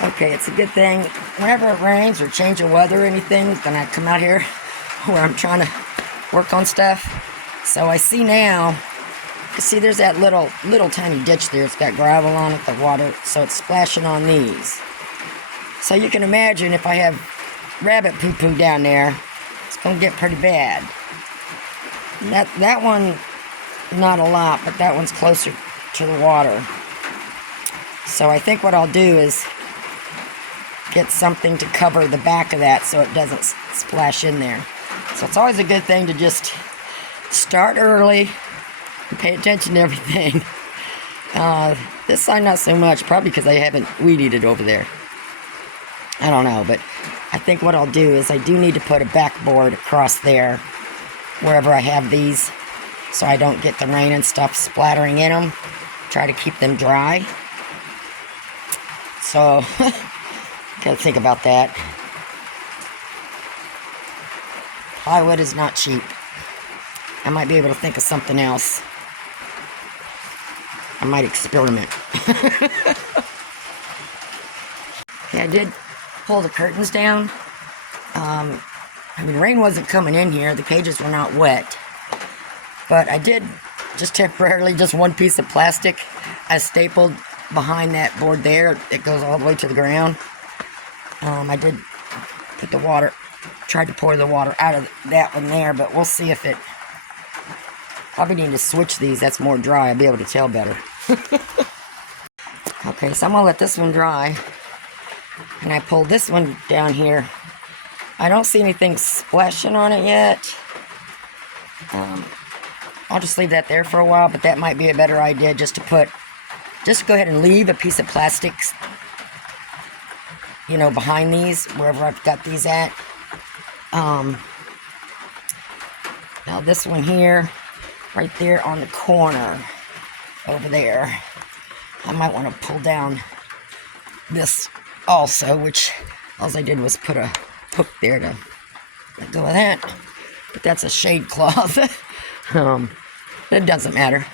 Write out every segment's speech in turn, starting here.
Okay, it's a good thing. Whenever it rains or change of weather or anything, then I come out here where I'm trying to work on stuff. So I see now, there's that little tiny ditch there. It's got gravel on it, the water, so it's splashing on these. So you can imagine if I have rabbit poo-poo down there, it's going to get pretty bad. That one, not a lot, but that one's closer to the water. So I think what I'll do is get something to cover the back of that so it doesn't splash in there. So it's always a good thing to just start early and pay attention to everything. This side not so much, probably because I haven't weed-eated it over there. I don't know, but I think what I'll do is I do need to put a backboard across there wherever I have these so I don't get the rain and stuff splattering in them. Try to keep them dry. So, gotta think about that. Plywood is not cheap. I might be able to think of something else. I might experiment. Yeah, I did pull the curtains down. I mean, rain wasn't coming in here. The cages were not wet. But I did, just temporarily, just one piece of plastic I stapled behind that board there. It goes all the way to the ground. I did put the water, tried to pour the water out of that one there, but we'll see if it, probably need to switch these. That's more dry. I'll be able to tell better. Okay, so I'm going to let this one dry. And I pulled this one down here. I don't see anything splashing on it yet. I'll just leave that there for a while, but that might be a better idea just to go ahead and leave a piece of plastic, you know, behind these, wherever I've got these at. Now this one here, right there on the corner, over there, I might want to pull down this also, which all I did was put a hook there to let go of that. But that's a shade cloth. It doesn't matter.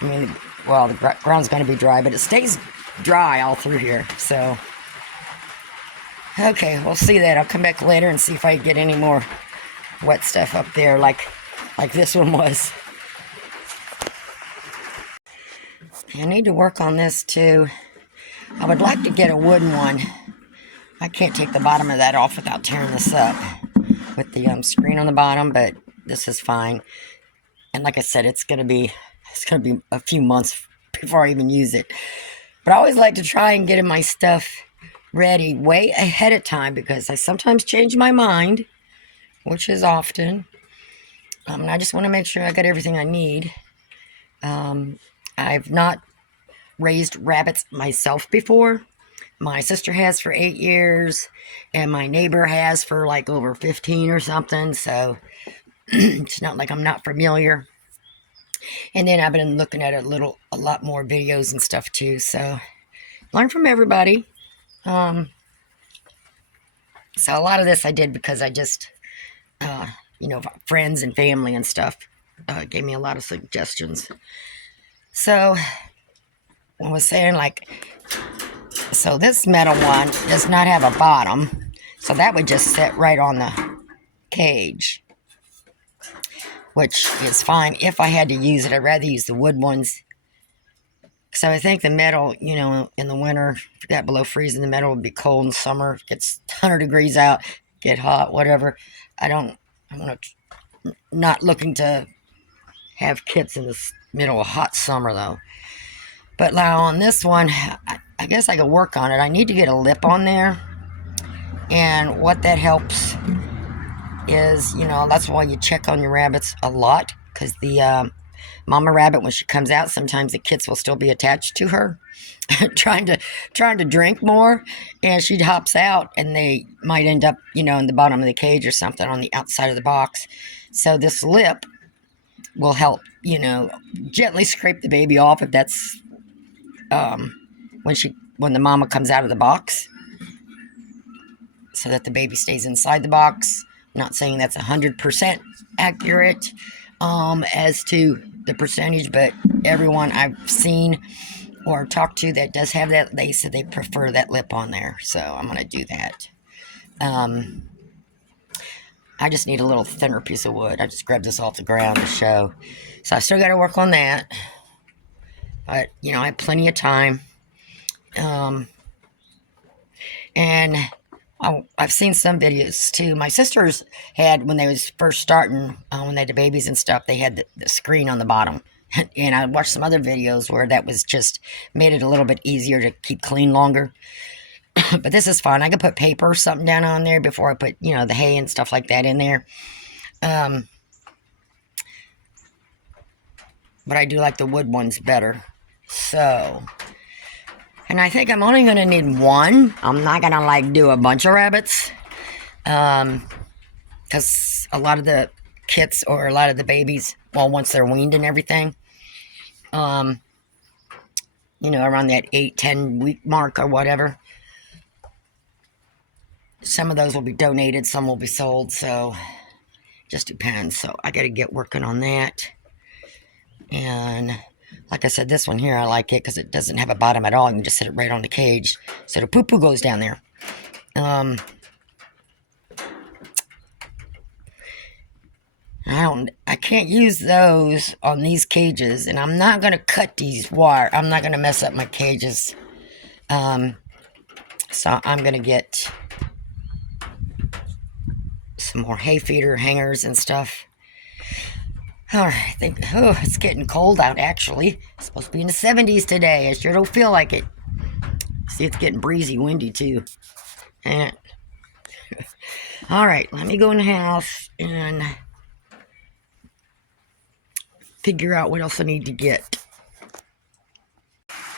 I mean, well, the ground's going to be dry, but it stays dry all through here, so. Okay, we'll see that. I'll come back later and see if I get any more wet stuff up there like this one was. I need to work on this too. I would like to get a wooden one. I can't take the bottom of that off without tearing this up with the screen on the bottom, but this is fine. And like I said, it's gonna be a few months before I even use it. But I always like to try and get my stuff ready way ahead of time because I sometimes change my mind, which is often. And I just want to make sure I got everything I need. I've not raised rabbits myself before. My sister has for 8 years, and my neighbor has for like over 15 or something, so it's not like I'm not familiar. And then I've been looking at a lot more videos and stuff too, so learn from everybody. So a lot of this I did because I just, you know, friends and family and stuff gave me a lot of suggestions. So I was saying, like, so this metal one does not have a bottom, so that would just sit right on the cage, which is fine. If I had to use it, I'd rather use the wood ones. So I think the metal, you know, in the winter, if it got below freezing, the metal would be cold. In summer, it gets 100 degrees out, get hot, whatever. I'm not looking to have kits in the middle of hot summer, though. But now on this one, I guess I could work on it. I need to get a lip on there. And what that helps is, you know, that's why you check on your rabbits a lot. Because the mama rabbit, when she comes out, sometimes the kits will still be attached to her. trying to drink more. And she hops out and they might end up, you know, in the bottom of the cage or something on the outside of the box. So this lip will help, you know, gently scrape the baby off if that's when the mama comes out of the box, so that the baby stays inside the box. I'm not saying that's 100% accurate as to the percentage, but everyone I've seen or talked to that does have that. They said they prefer that lip on there, so I'm going to do that. I just need a little thinner piece of wood. I just grabbed this off the ground to show. So I still got to work on that. But, you know, I have plenty of time. And I've seen some videos too. My sisters had, when they was first starting, when they had the babies and stuff, they had the screen on the bottom. And I watched some other videos where that was just made it a little bit easier to keep clean longer. But this is fun. I could put paper or something down on there before I put, you know, the hay and stuff like that in there. But I do like the wood ones better. So, and I think I'm only going to need one. I'm not going to, like, do a bunch of rabbits. Because a lot of the kits or a lot of the babies, well, once they're weaned and everything, you know, around that 8-10 week mark or whatever, some of those will be donated, some will be sold, so just depends. So I got to get working on that. And like I said, this one here, I like it because it doesn't have a bottom at all. You can just set it right on the cage, so the poo-poo goes down there. I can't use those on these cages, and I'm not going to cut these wire. I'm not going to mess up my cages. So I'm going to get some more hay feeder hangers and stuff. All right, I think, oh, it's getting cold out, actually. It's supposed to be in the 70s today. I sure don't feel like it. See, it's getting breezy, windy, too. And, all right, let me go in the house and figure out what else I need to get.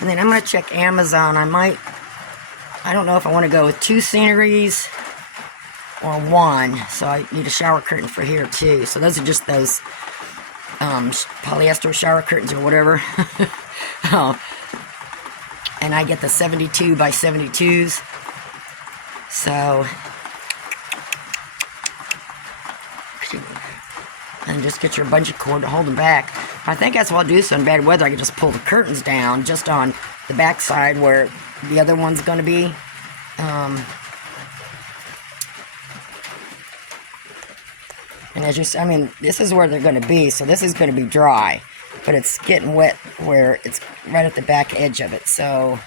And then I'm going to check Amazon. I don't know if I want to go with 2 sceneries or 1. So I need a shower curtain for here, too. So those are just those polyester shower curtains or whatever. And I get the 72 by 72s. So, and just get your bungee cord to hold them back. I think that's what I'll do. So in bad weather, I can just pull the curtains down just on the back side where the other one's going to be. And as you see, I mean, this is where they're going to be, so this is going to be dry. But it's getting wet where it's right at the back edge of it. So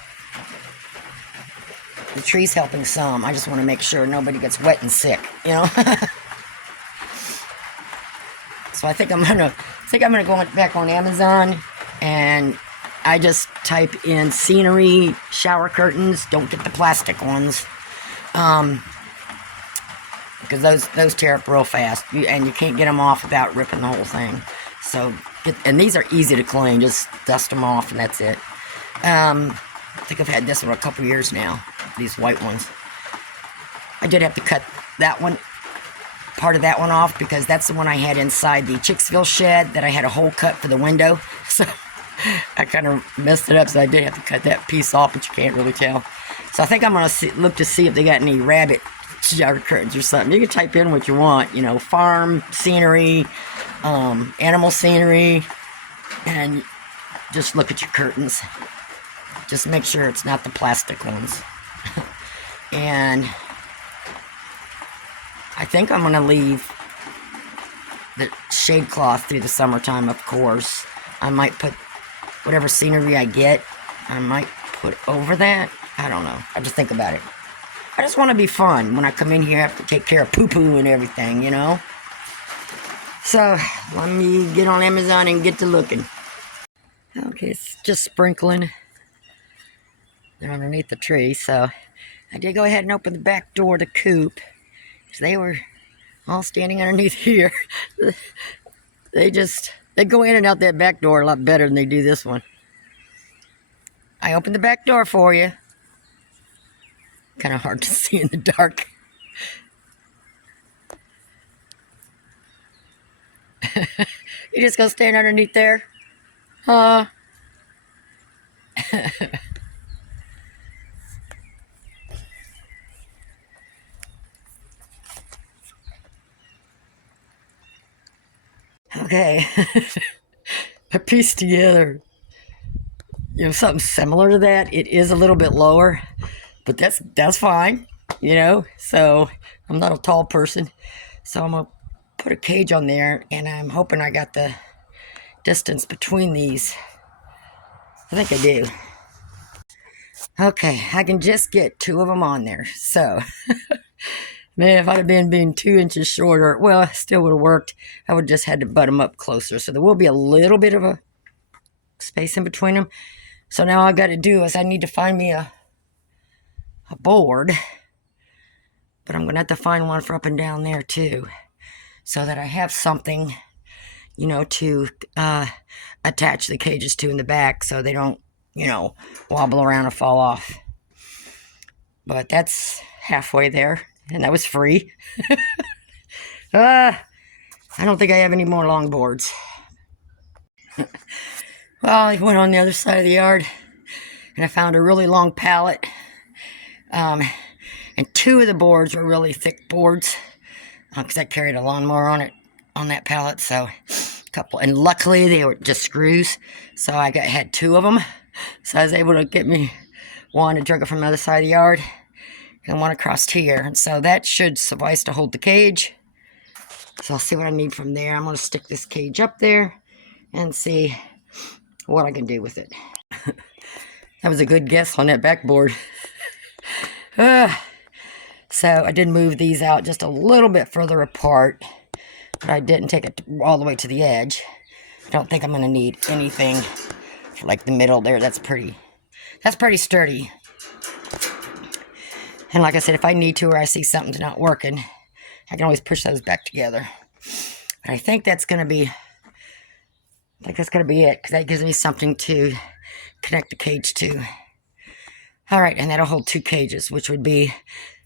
the tree's helping some. I just want to make sure nobody gets wet and sick, you know. So I think I'm gonna go back on Amazon, and I just type in scenery shower curtains. Don't get the plastic ones. Because those tear up real fast, and you can't get them off without ripping the whole thing. So, and these are easy to clean. Just dust them off, and that's it. I think I've had this one a couple years now. These white ones. I did have to cut that one, part of that one off, because that's the one I had inside the Chicksville shed that I had a hole cut for the window. So I kind of messed it up, so I did have to cut that piece off, but you can't really tell. So I think I'm going to look to see if they got any rabbit shower curtains or something. You can type in what you want, you know, farm scenery, animal scenery, and just look at your curtains. Just make sure it's not the plastic ones. And I think I'm going to leave the shade cloth through the summertime, of course. I might put whatever scenery I get, I might put over that. I don't know. I just think about it. I just want to be fun. When I come in here, I have to take care of poo-poo and everything, you know? So, let me get on Amazon and get to looking. Okay, it's just sprinkling. They're underneath the tree, so I did go ahead and open the back door of the coop. They were all standing underneath here. They go in and out that back door a lot better than they do this one. I opened the back door for you. Kind of hard to see in the dark. You just gonna stand underneath there? Huh? Okay. I pieced together you know, something similar to that. It is a little bit lower, but that's fine, you know. So I'm not a tall person, so I'm gonna put a cage on there, and I'm hoping I got the distance between these. I think I do. Okay, I can just get 2 of them on there. So, man, if I'd have been being 2 inches shorter, well, it still would have worked. I would have just had to butt them up closer. So there will be a little bit of a space in between them. So now all I got to do is I need to find me a board. But I'm going to have to find one for up and down there too. So that I have something, you know, to attach the cages to in the back so they don't, you know, wobble around and fall off. But that's halfway there, and that was free. I don't think I have any more long boards. Well, I went on the other side of the yard, and I found a really long pallet. And 2 of the boards were really thick boards, because I carried a lawnmower on it, on that pallet. So, a couple, and luckily they were just screws. So I had 2 of them. So I was able to get me one and drug it from the other side of the yard, and one across here. And so that should suffice to hold the cage. So I'll see what I need from there. I'm going to stick this cage up there and see what I can do with it. That was a good guess on that backboard. So I did move these out just a little bit further apart, but I didn't take it all the way to the edge. I don't think I'm going to need anything for like the middle there. That's pretty sturdy. And like I said, if I need to or I see something's not working, I can always push those back together. But I think that's going to be, it, because that gives me something to connect the cage to. All right, and that'll hold 2 cages, which would be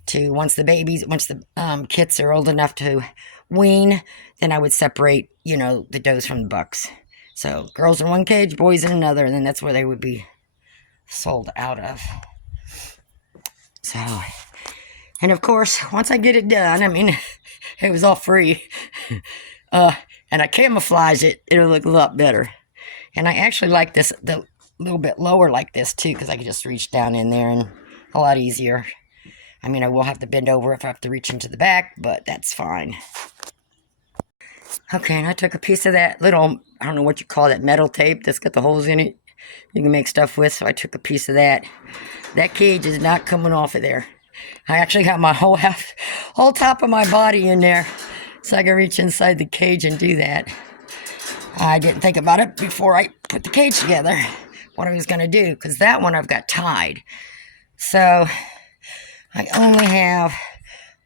to, once the kits are old enough to wean, then I would separate, you know, the does from the bucks. So girls in one cage, boys in another, and then that's where they would be sold out of. So, and of course, once I get it done, I mean, it was all free. And I camouflage it, it'll look a lot better. And I actually like this, the little bit lower like this too, because I can just reach down in there and a lot easier. I mean, I will have to bend over if I have to reach into the back, but that's fine. Okay, and I took a piece of that little, I don't know what you call that, metal tape that's got the holes in it. You can make stuff with, so I took a piece of that. That cage is not coming off of there. I actually got my whole top of my body in there, so I can reach inside the cage and do that. I didn't think about it before I put the cage together, what I was going to do, because that one I've got tied. So I only have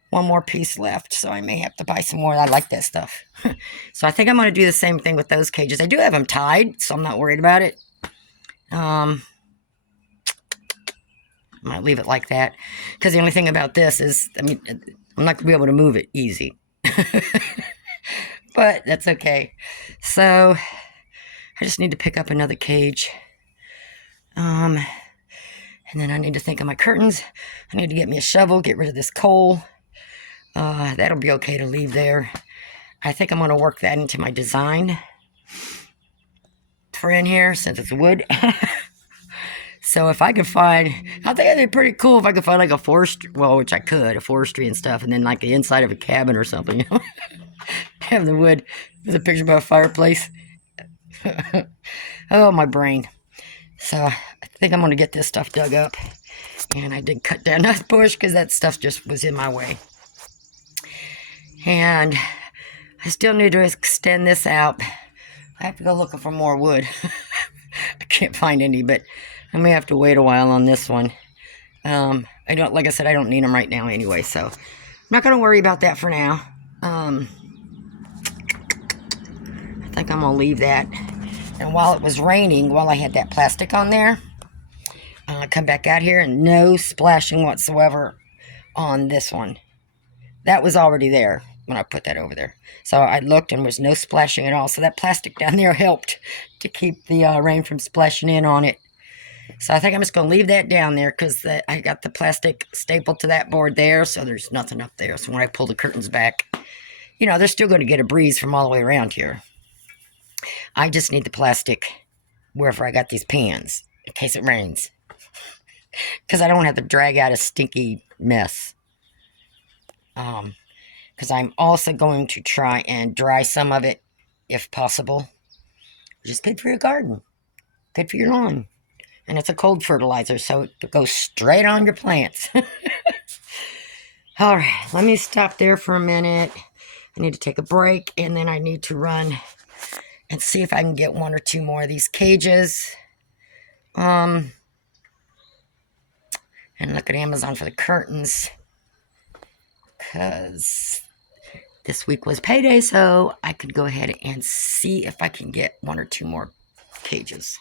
one more piece left, so I may have to buy some more. I like that stuff. So I think I'm going to do the same thing with those cages. I do have them tied, so I'm not worried about it. I might leave it like that, because the only thing about this is, I mean, I'm not going to be able to move it easy. But that's okay. So I just need to pick up another cage. And then I need to think of my curtains. I need to get me a shovel, get rid of this coal. That'll be okay to leave there. I think I'm going to work that into my design for in here, since it's wood. So if I could find, I think it'd be pretty cool if I could find like a forestry, well, which I could, a forestry and stuff, and then like the inside of a cabin or something, you know? Have the wood. There's a picture of a fireplace. Oh, my brain. So I think I'm going to get this stuff dug up. And I did cut down that bush because that stuff just was in my way. And I still need to extend this out. I have to go looking for more wood. I can't find any, but I may have to wait a while on this one. I don't, like I said, I don't need them right now anyway, so I'm not going to worry about that for now. I think I'm going to leave that. And while it was raining, while I had that plastic on there, I come back out here and no splashing whatsoever on this one. That was already there when I put that over there. So I looked and there was no splashing at all. So that plastic down there helped to keep the rain from splashing in on it. So I think I'm just going to leave that down there because I got the plastic stapled to that board there. So there's nothing up there. So when I pull the curtains back, you know, they're still going to get a breeze from all the way around here. I just need the plastic wherever I got these pans in case it rains. Because I don't have to drag out a stinky mess. Because I'm also going to try and dry some of it, if possible. Just good for your garden. Good for your lawn. And it's a cold fertilizer, so it goes straight on your plants. All right, let me stop there for a minute. I need to take a break, and then I need to run and see if I can get one or two more of these cages. And look at Amazon for the curtains. Because this week was payday, so I could go ahead and see if I can get one or two more cages.